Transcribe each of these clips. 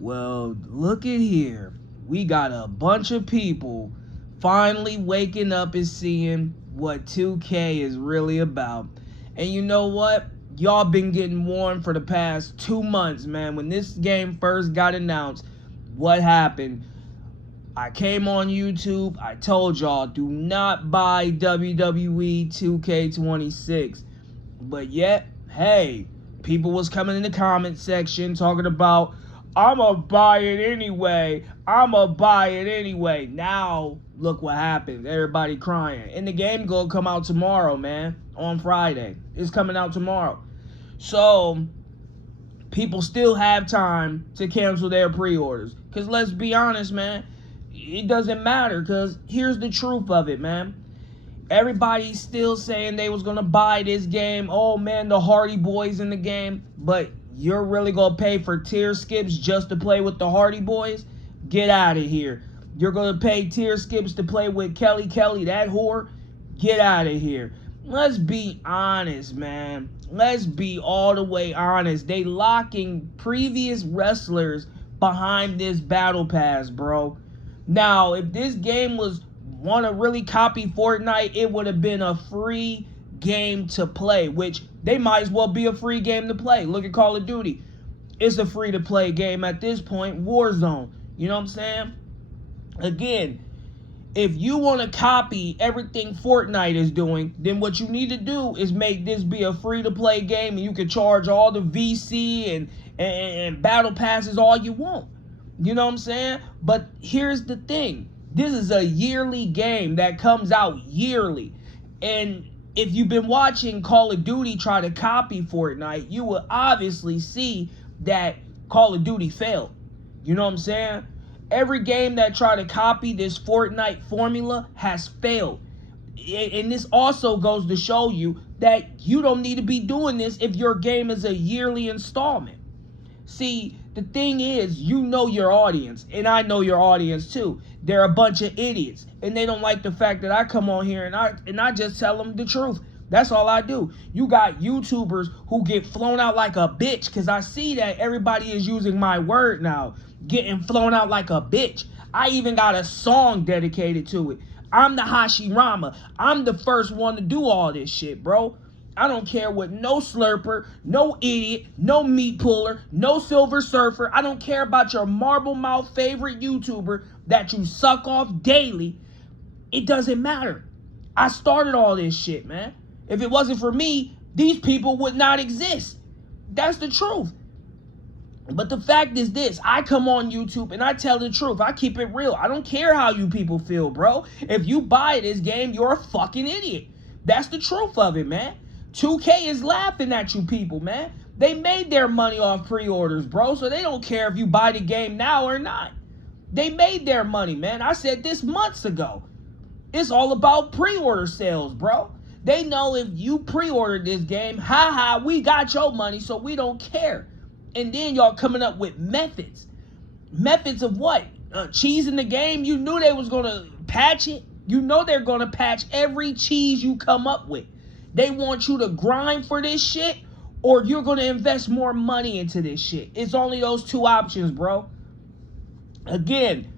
Well, look at here. We got a bunch of people finally waking up and seeing what 2K is really about. And you know what? Y'all been getting warned for the past 2 months, man. When this game first got announced, what happened? I came on YouTube. I told y'all, do not buy WWE 2K26. But yet, hey, people was coming in the comment section talking about, I'ma buy it anyway. I'ma buy it anyway. Now, look what happened. Everybody crying. And the game gonna come out tomorrow, man. On Friday. It's coming out tomorrow. So, people still have time to cancel their pre-orders. Because let's be honest, man. It doesn't matter. Because here's the truth of it, man. Everybody's still saying they was going to buy this game. Oh, man, the Hardy Boys in the game. But you're really going to pay for tier skips just to play with the Hardy Boys? Get out of here. You're going to pay tier skips to play with Kelly, that whore? Get out of here. Let's be honest, man. Let's be all the way honest. They locking previous wrestlers behind this battle pass, bro. Now, if this game was want to really copy Fortnite, it would have been a free game to play, which they might as well be a free game to play. Look at Call of Duty. It's a free to play game at this point. Warzone. You know what I'm saying? Again, if you want to copy everything Fortnite is doing, then what you need to do is make this be a free to play game, and you can charge all the VC and battle passes all you want. You know what I'm saying? But here's the thing. This is a yearly game that comes out yearly. And if you've been watching Call of Duty try to copy Fortnite, you will obviously see that Call of Duty failed. You know what I'm saying? Every game that tried to copy this Fortnite formula has failed. And this also goes to show you that you don't need to be doing this if your game is a yearly installment. See, the thing is, you know your audience, and I know your audience too. They're a bunch of idiots, and they don't like the fact that I come on here and I just tell them the truth. That's all I do. You got YouTubers who get flown out like a bitch, because I see that everybody is using my word now, getting flown out like a bitch. I even got a song dedicated to it. I'm the Hashirama. I'm the first one to do all this shit, bro. I don't care what no slurper, no idiot, no meat puller, no silver surfer. I don't care about your marble mouth favorite YouTuber that you suck off daily. It doesn't matter. I started all this shit, man. If it wasn't for me, these people would not exist. That's the truth. But the fact is this, I come on YouTube and I tell the truth. I keep it real. I don't care how you people feel, bro. If you buy this game, you're a fucking idiot. That's the truth of it, man. 2K is laughing at you people, man. They made their money off pre-orders, bro, so they don't care if you buy the game now or not. They made their money, man. I said this months ago. It's all about pre-order sales, bro. They know if you pre-ordered this game, haha, we got your money, so we don't care. And then y'all coming up with methods. Methods of what? Cheesing the game? You knew they was going to patch it. You know they're going to patch every cheese you come up with. They want you to grind for this shit, or you're going to invest more money into this shit. It's only those two options, bro. Again,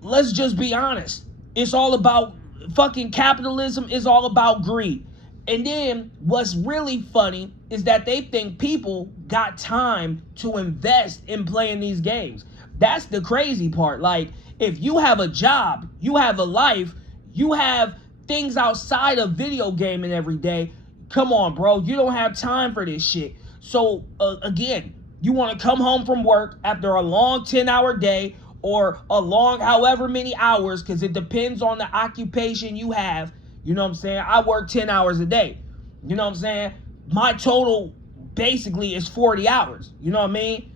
let's just be honest. It's all about fucking capitalism. Is all about greed. And then what's really funny is that they think people got time to invest in playing these games. That's the crazy part. Like, if you have a job, you have a life, you have things outside of video gaming every day, come on, bro. You don't have time for this shit. So, again, you want to come home from work after a long 10-hour day or a long however many hours, because it depends on the occupation you have. You know what I'm saying? I work 10 hours a day. You know what I'm saying? My total basically is 40 hours. You know what I mean?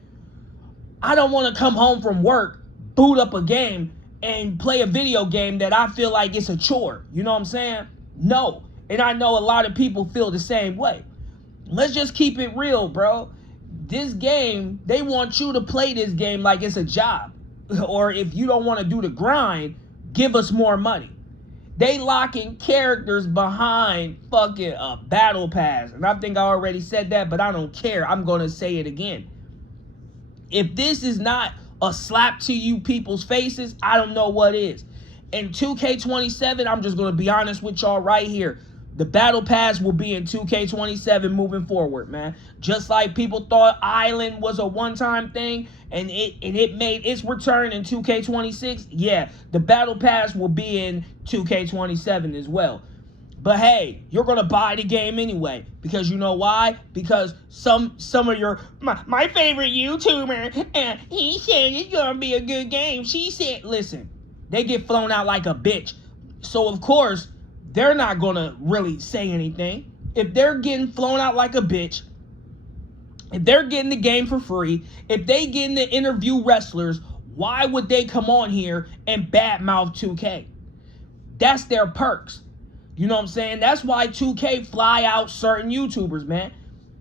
I don't want to come home from work, boot up a game, and play a video game that I feel like it's a chore. You know what I'm saying? No. And I know a lot of people feel the same way. Let's just keep it real, bro. This game, they want you to play this game like it's a job. Or if you don't want to do the grind, give us more money. They locking characters behind fucking a battle pass. And I think I already said that, but I don't care. I'm going to say it again. If this is not a slap to you people's faces, I don't know what is. In 2K27, I'm just going to be honest with y'all right here. The Battle Pass will be in 2K27 moving forward, man. Just like people thought Island was a one-time thing and it made its return in 2K26, yeah, the Battle Pass will be in 2K27 as well. But hey, you're gonna buy the game anyway, because you know why? Because some of your my favorite YouTuber, he said it's gonna be a good game. She said, listen, they get flown out like a bitch, so of course they're not gonna really say anything. If they're getting flown out like a bitch, if they're getting the game for free, if they getting to interview wrestlers, why would they come on here and badmouth 2K? That's their perks. You know what I'm saying? That's why 2K fly out certain YouTubers, man.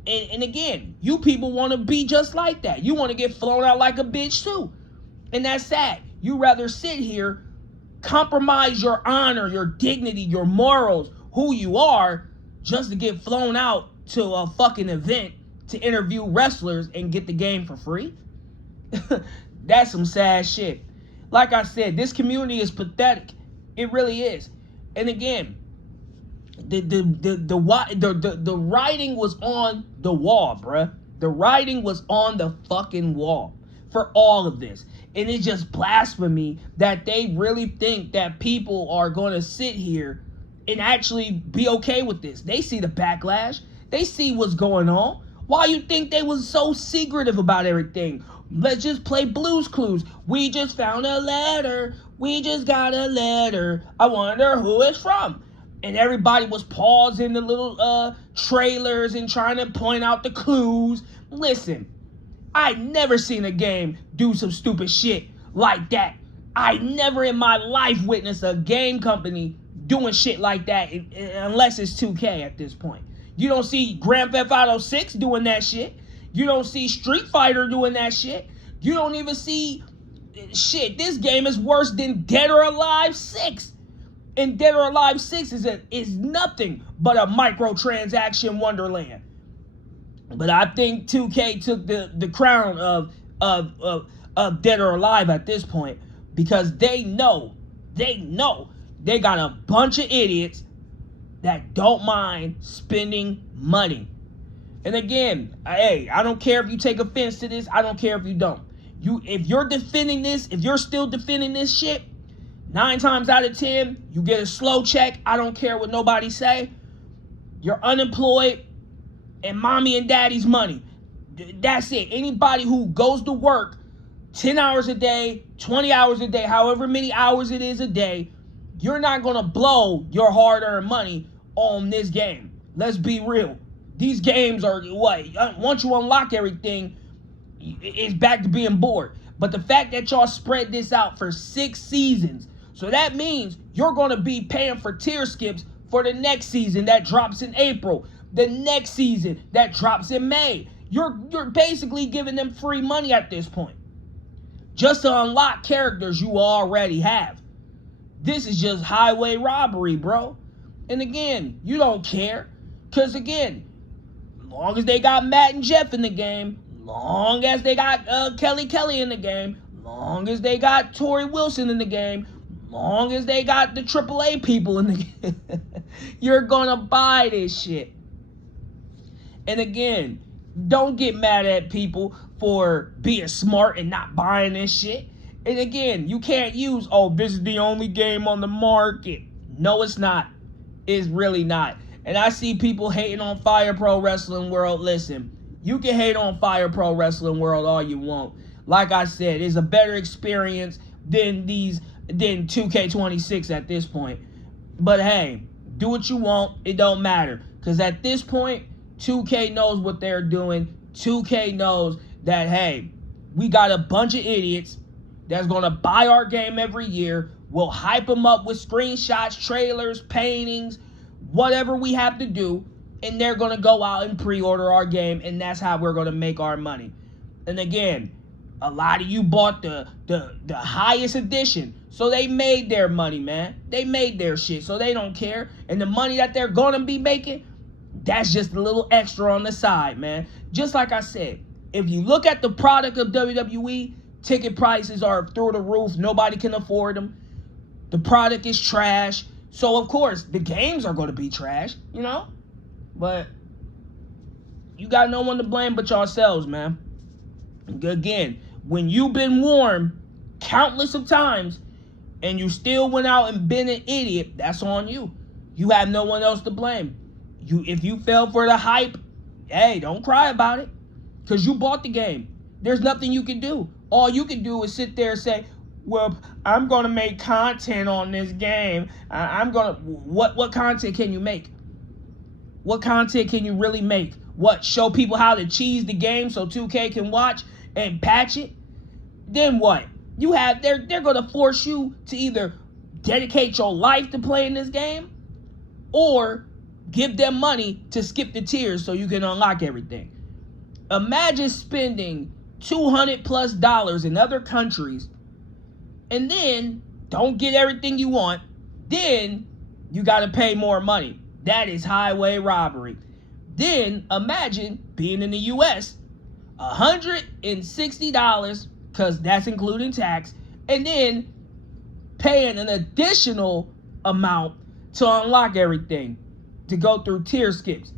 And again, you people want to be just like that. You want to get flown out like a bitch too. And that's sad. You rather sit here, compromise your honor, your dignity, your morals, who you are, just to get flown out to a fucking event to interview wrestlers and get the game for free? That's some sad shit. Like I said, this community is pathetic. It really is. And again, the writing was on the wall, bruh. The writing was on the fucking wall for all of this. And it's just blasphemy that they really think that people are going to sit here and actually be okay with this. They see the backlash. They see what's going on. Why you think they was so secretive about everything? Let's just play Blue's Clues. We just found a letter. We just got a letter. I wonder who it's from. And everybody was pausing the little trailers and trying to point out the clues. Listen, I never seen a game do some stupid shit like that. I never in my life witnessed a game company doing shit like that unless it's 2K at this point. You don't see Grand Theft Auto 6 doing that shit. You don't see Street Fighter doing that shit. You don't even see shit. This game is worse than Dead or Alive 6. And Dead or Alive 6 is nothing but a microtransaction wonderland. But I think 2K took the crown of Dead or Alive at this point, because they know they got a bunch of idiots that don't mind spending money. And again, hey, I don't care if you take offense to this. I don't care if you don't. If you're defending this, if you're still defending this shit, 9 times out of 10, you get a slow check. I don't care what nobody say. You're unemployed and mommy and daddy's money. That's it. Anybody who goes to work 10 hours a day, 20 hours a day, however many hours it is a day, you're not going to blow your hard-earned money on this game. Let's be real. These games are what? Once you unlock everything, it's back to being bored. But the fact that y'all spread this out for 6 seasons, so that means you're going to be paying for tier skips for the next season that drops in April, the next season that drops in May. You're basically giving them free money at this point, just to unlock characters you already have. This is just highway robbery, bro. And again, you don't care, because again, long as they got Matt and Jeff in the game, long as they got Kelly in the game, long as they got Tori Wilson in the game, long as they got the AAA people in the game, you're gonna buy this shit. And again, don't get mad at people for being smart and not buying this shit. And again, you can't use, oh, this is the only game on the market. No, it's not. It's really not. And I see people hating on Fire Pro Wrestling World. Listen, you can hate on Fire Pro Wrestling World all you want. Like I said, it's a better experience than 2K26 at this point. But hey, do what you want. It don't matter. Because at this point, 2K knows what they're doing. 2K knows that, hey, we got a bunch of idiots that's going to buy our game every year. We'll hype them up with screenshots, trailers, paintings, whatever we have to do. And they're going to go out and pre-order our game. And that's how we're going to make our money. And again, a lot of you bought the highest edition. So they made their money, man. They made their shit. So they don't care. And the money that they're going to be making, that's just a little extra on the side, man. Just like I said, If you look at the product of WWE, ticket prices are through the roof. Nobody can afford them. The product is trash. So, of course, the games are going to be trash, you know? But you got no one to blame but yourselves, man. Again, when you've been warned countless of times and you still went out and been an idiot, that's on you. You have no one else to blame. If you fell for the hype, hey, don't cry about it. Because you bought the game. There's nothing you can do. All you can do is sit there and say, well, I'm going to make content on this game. What content can you make? What content can you really make? What, show people how to cheese the game so 2K can watch and patch it? Then what? They're going to force you to either dedicate your life to playing this game or give them money to skip the tiers so you can unlock everything. Imagine spending $200+ in other countries and then don't get everything you want. Then you got to pay more money. That is highway robbery. Then imagine being in the US, $160, because that's including tax, and then paying an additional amount to unlock everything, to go through tier skips.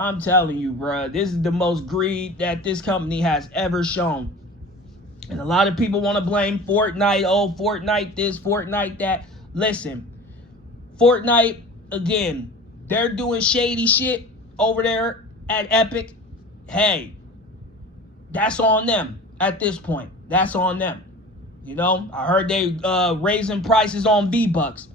I'm telling you, bro, this is the most greed that this company has ever shown. And a lot of people want to blame Fortnite. Oh, Fortnite this, Fortnite that. Listen, Fortnite, again, they're doing shady shit over there at Epic. Hey, that's on them at this point. That's on them. You know, I heard they raising prices on V-Bucks.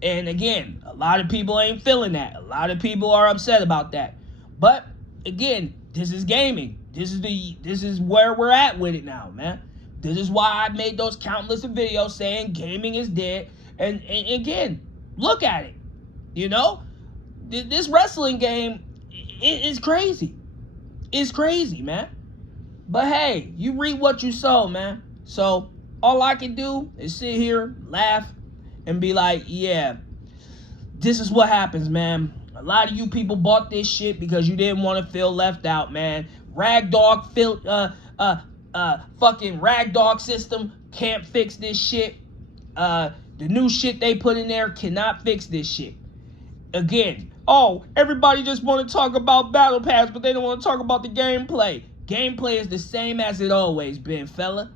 And again, a lot of people ain't feeling that. A lot of people are upset about that. But again, this is gaming. This is where we're at with it now, man. This is why I made those countless of videos saying gaming is dead. And again, look at it. You know, this wrestling game is crazy. It's crazy, man. But hey, you reap what you sow, man. So all I can do is sit here, laugh, and be like, yeah, this is what happens, man. A lot of you people bought this shit because you didn't want to feel left out, man. Ragdog fucking ragdog system can't fix this shit. The new shit they put in there cannot fix this shit. Again, oh, everybody just want to talk about Battle Pass, but they don't want to talk about the gameplay. Gameplay is the same as it always been, fella.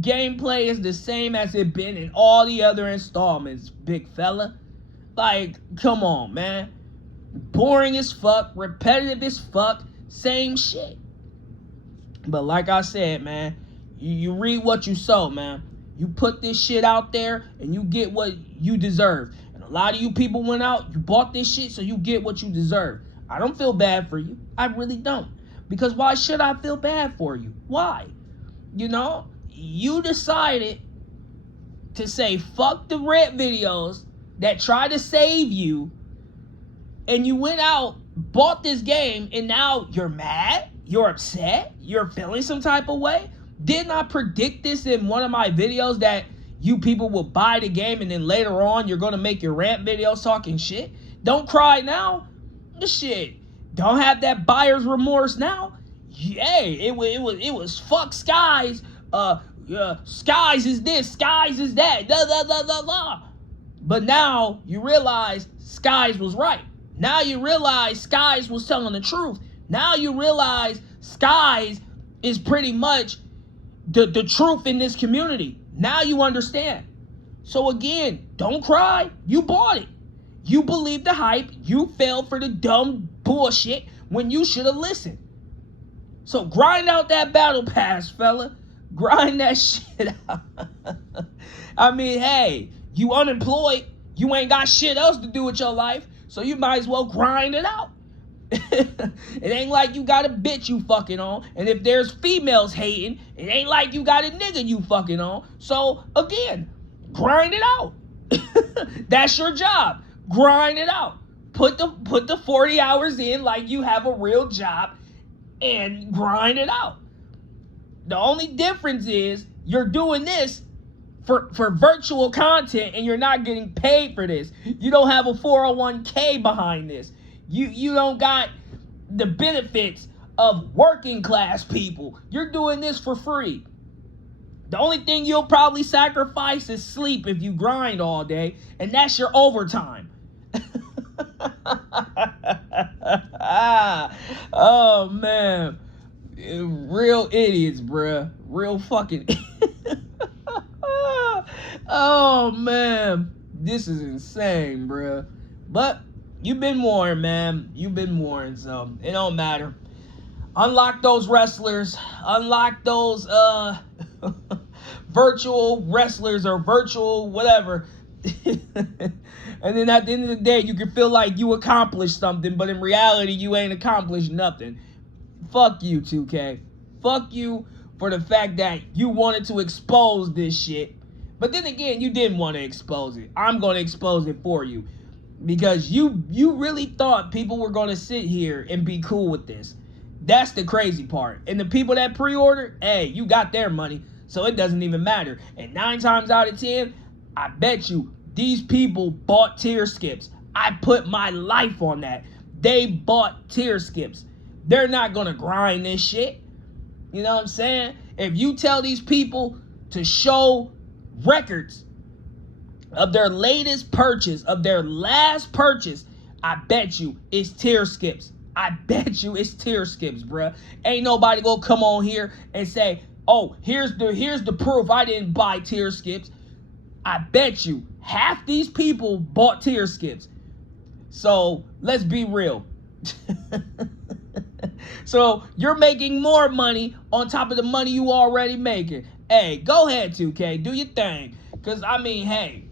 Gameplay is the same as it been in all the other installments, big fella. Like, come on, man. Boring as fuck, repetitive as fuck, same shit. But like I said, man, you read what you sow, man. You put this shit out there and you get what you deserve. And a lot of you people went out, you bought this shit so you get what you deserve. I don't feel bad for you. I really don't. Because why should I feel bad for you? Why? You know, you decided to say fuck the rant videos that try to save you, and you went out, bought this game, and now you're mad? You're upset? You're feeling some type of way? Didn't I predict this in one of my videos that you people will buy the game and then later on you're going to make your rant videos talking shit? Don't cry now. Shit. Don't have that buyer's remorse now. Yay, it was fuck Skies. Skies is this, Skies is that. Da, da, da, da, da. But now you realize Skies was right. Now you realize Skies was telling the truth. Now you realize Skies is pretty much the truth in this community. Now you understand. So again, don't cry. You bought it. You believed the hype. You fell for the dumb bullshit when you should have listened. So grind out that battle pass, fella. Grind that shit out. I mean, hey, you unemployed. You ain't got shit else to do with your life. So you might as well grind it out. It ain't like you got a bitch you fucking on. And if there's females hating, it ain't like you got a nigga you fucking on. So again, grind it out. That's your job. Grind it out. Put the 40 hours in like you have a real job and grind it out. The only difference is you're doing this for virtual content and you're not getting paid for this. You don't have a 401k behind this. You don't got the benefits of working class people. You're doing this for free. The only thing you'll probably sacrifice is sleep if you grind all day, and that's your overtime. Oh, man. Real idiots, bruh. Real fucking... Oh, man. This is insane, bruh. But you've been warned, man. You've been warned, so it don't matter. Unlock those wrestlers. Unlock those virtual wrestlers or virtual whatever. And then at the end of the day, you can feel like you accomplished something, but in reality, you ain't accomplished nothing. Fuck you, 2K. Fuck you for the fact that you wanted to expose this shit. But then again, you didn't want to expose it. I'm going to expose it for you. Because you really thought people were going to sit here and be cool with this. That's the crazy part. And the people that pre-ordered, hey, you got their money, so it doesn't even matter. And 9 times out of 10, I bet you these people bought tier skips. I put my life on that. They bought tier skips. They're not going to grind this shit. You know what I'm saying? If you tell these people to show records of their latest purchase, of their last purchase, I bet you it's tier skips. I bet you it's tier skips, bruh. Ain't nobody gonna come on here and say, oh, here's the proof I didn't buy tier skips. I bet you half these people bought tier skips. So let's be real. So you're making more money on top of the money you already making. Hey, go ahead, 2K, do your thing. Cause I mean, hey,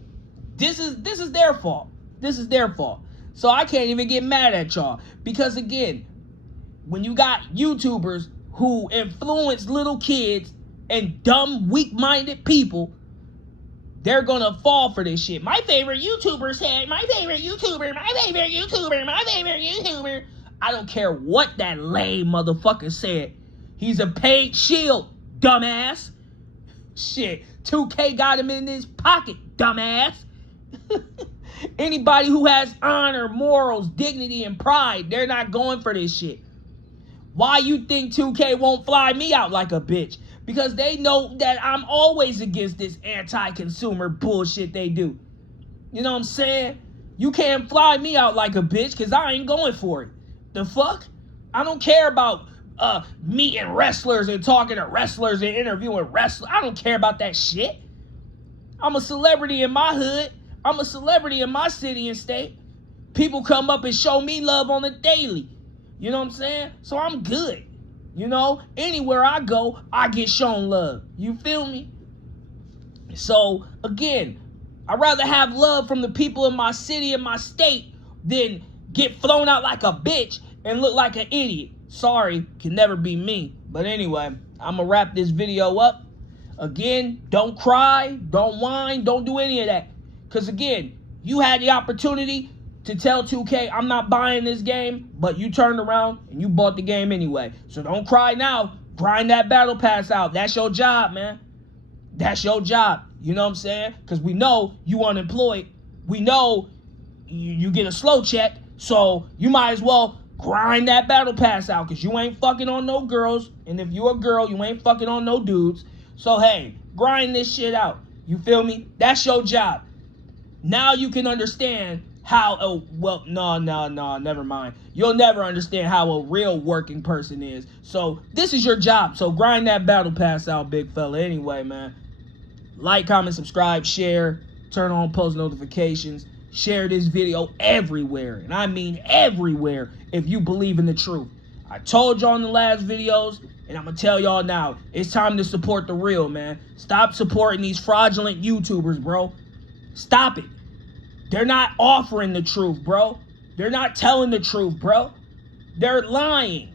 this is their fault. This is their fault. So I can't even get mad at y'all. Because again, when you got YouTubers who influence little kids and dumb, weak-minded people, they're gonna fall for this shit. My favorite YouTuber said, my favorite YouTuber. I don't care what that lame motherfucker said. He's a paid shield, dumbass. Shit, 2K got him in his pocket, dumbass. Anybody who has honor, morals, dignity, and pride, they're not going for this shit. Why you think 2K won't fly me out like a bitch? Because they know that I'm always against this anti-consumer bullshit they do. You know what I'm saying? You can't fly me out like a bitch because I ain't going for it. The fuck? I don't care about meeting wrestlers and talking to wrestlers and interviewing wrestlers. I don't care about that shit. I'm a celebrity in my hood. I'm a celebrity in my city and state. People come up and show me love on the daily. You know what I'm saying? So I'm good. You know, anywhere I go, I get shown love. You feel me? So, again, I'd rather have love from the people in my city and my state than get thrown out like a bitch and look like an idiot. Sorry, can never be me. But anyway, I'm going to wrap this video up. Again, don't cry, don't whine, don't do any of that. Because again, you had the opportunity to tell 2K, I'm not buying this game, but you turned around and you bought the game anyway. So don't cry now. Grind that battle pass out. That's your job, man. That's your job. You know what I'm saying? Because we know you unemployed. We know you get a slow check. So you might as well grind that battle pass out because you ain't fucking on no girls. And if you a girl, you ain't fucking on no dudes. So, hey, grind this shit out. You feel me? That's your job. Now you can understand how, never mind. You'll never understand how a real working person is. So, this is your job. So, grind that battle pass out, big fella. Anyway, man. Like, comment, subscribe, share, turn on post notifications. Share this video everywhere. And I mean everywhere if you believe in the truth. I told y'all in the last videos, and I'm going to tell y'all now, it's time to support the real, man. Stop supporting these fraudulent YouTubers, bro. Stop it. They're not offering the truth, bro. They're not telling the truth, bro. They're lying.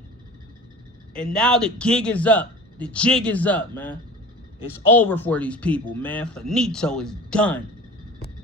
And now the gig is up. The jig is up, man. It's over for these people, man. Finito is done.